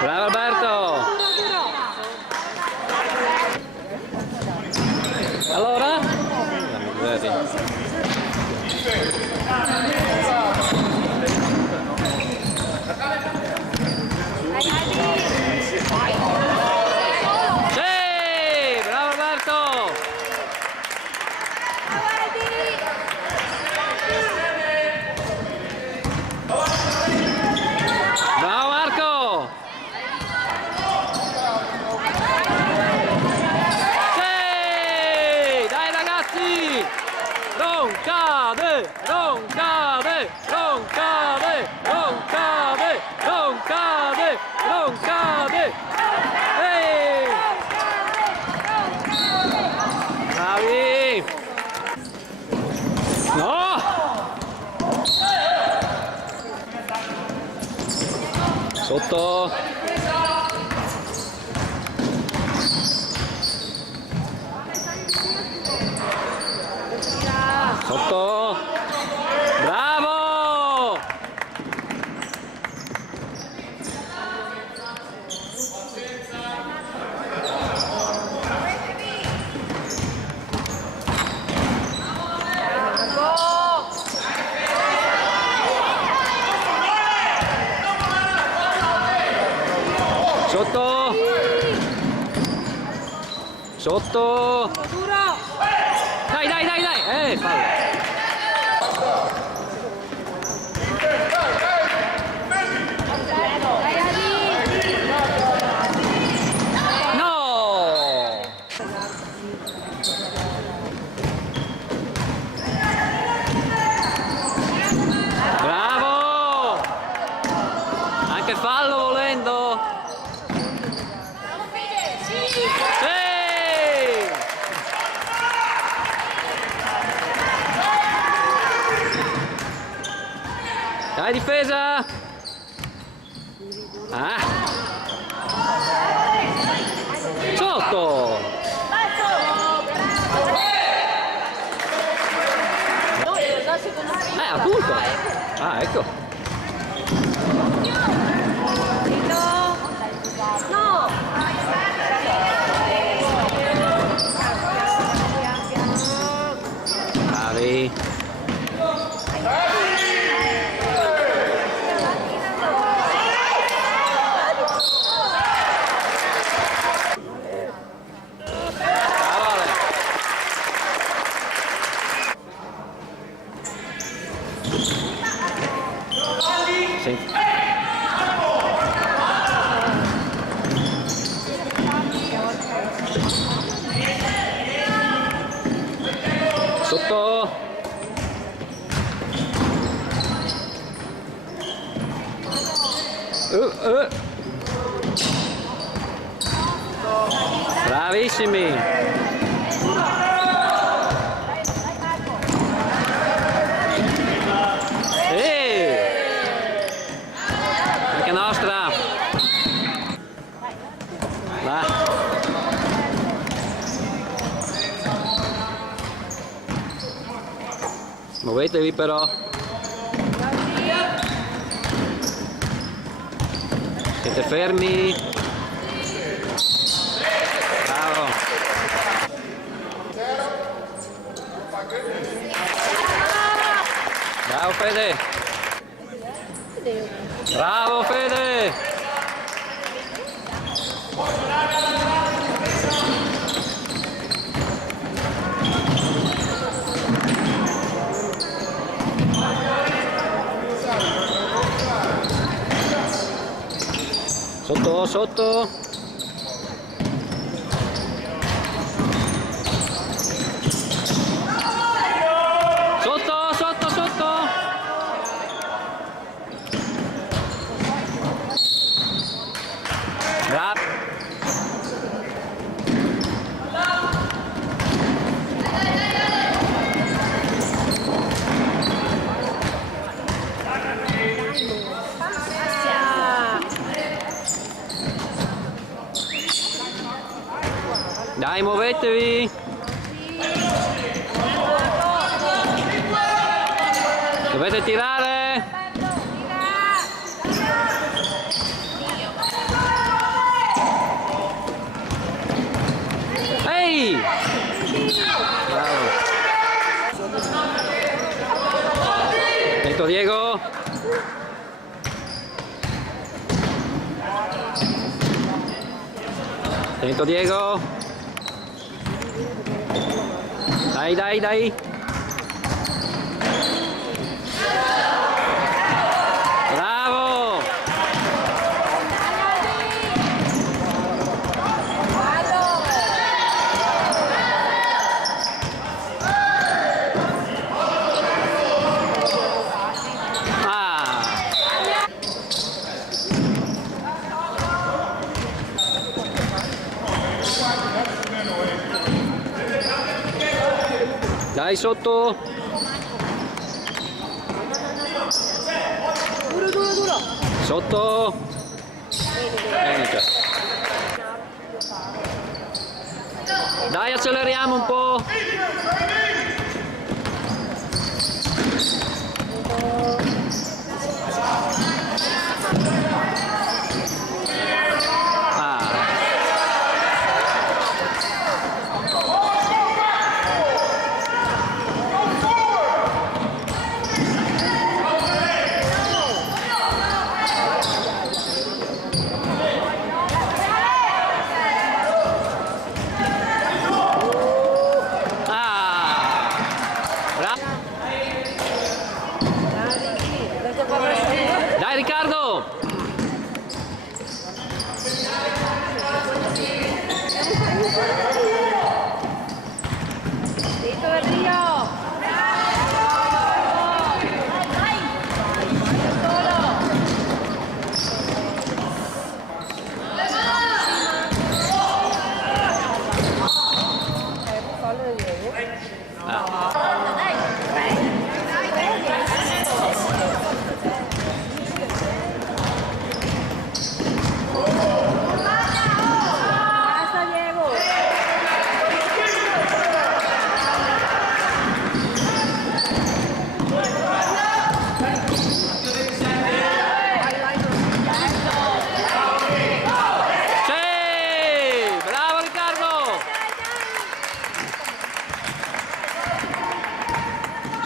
Bravo Alberto! Allora? Sì! Bravo Alberto! Bravo Marco! Sì! Dai ragazzi! Non cade! Non cade! Non cade! Non cade! Non cade! Non cade! Ehi! Bravi! No! Sotto! Sotto! Bravo! Sotto! Sotto! Dai, dai, dai, dai! Fallo! No! Bravo! Anche fallo volendo! Sì! Dai difesa! Ah! Sotto! Appunto! Ah, ecco! No! Bravi! Sì. Sotto! Bravissimi! Anche nostra! Va! Muovetevi però! Siete fermi? Bravo! Bravo Fede! Bravo Fede! Sotto, sotto! Sotto, sotto, sotto! Bravo! Dai, muovetevi! Dovete tirare! Attento Diego. Dai, dai, dai. Bravo. Dai sotto. Duro, duro, duro. Sotto. Già. Dai, acceleriamo un po'. Dai Riccardo! Dito del Rio!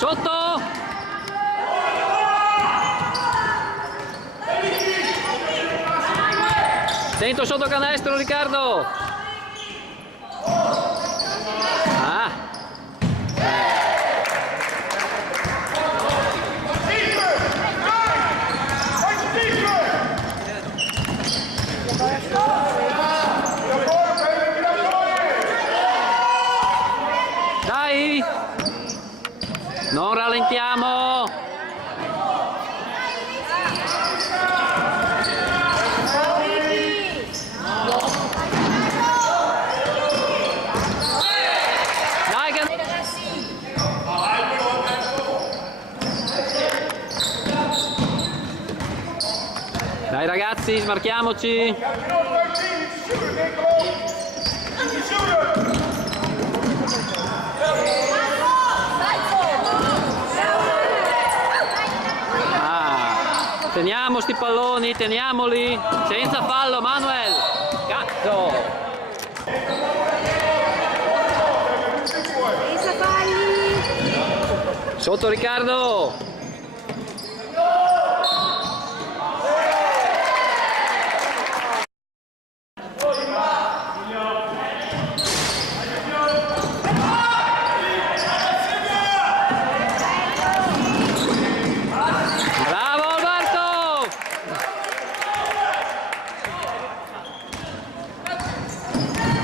Sotto! Attento sotto canestro Riccardo! Ah! Dai! Non rallentiamo! Dai che... Dai ragazzi, smarchiamoci! Teniamo sti palloni, teniamoli, senza fallo Manuel, cazzo! Senza falli! Sotto Riccardo!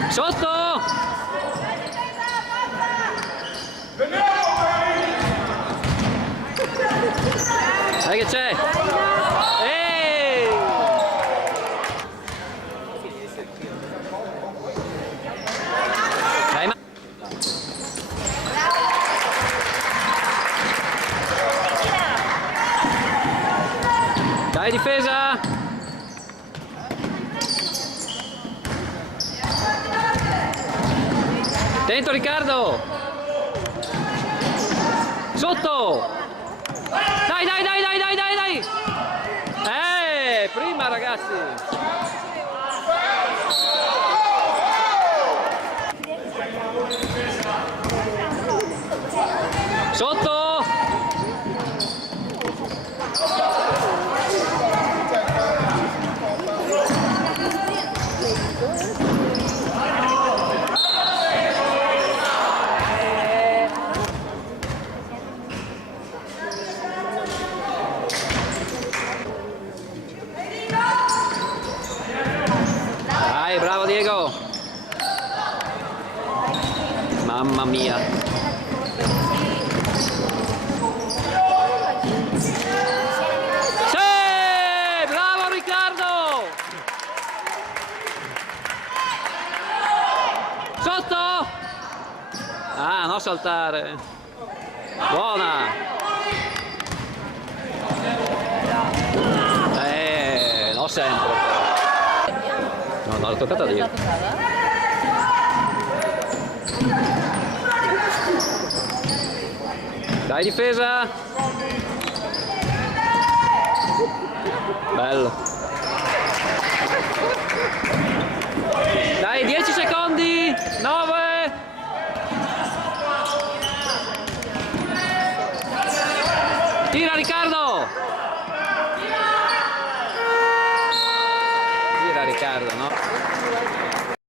Sotto! Dai che c'è! Ehi! Dai, dai difesa! Attento Riccardo! Sotto! Dai, dai, dai, dai, dai, dai, dai! Prima ragazzi! Sotto! Dai, bravo Diego. Mamma mia. Sì, bravo Riccardo. Sotto. Ah, non saltare. Buona. No, sempre. No, l'ho toccata lì. Dai, difesa. Bello. Dai, 10 secondi. 9. Tira Riccardo.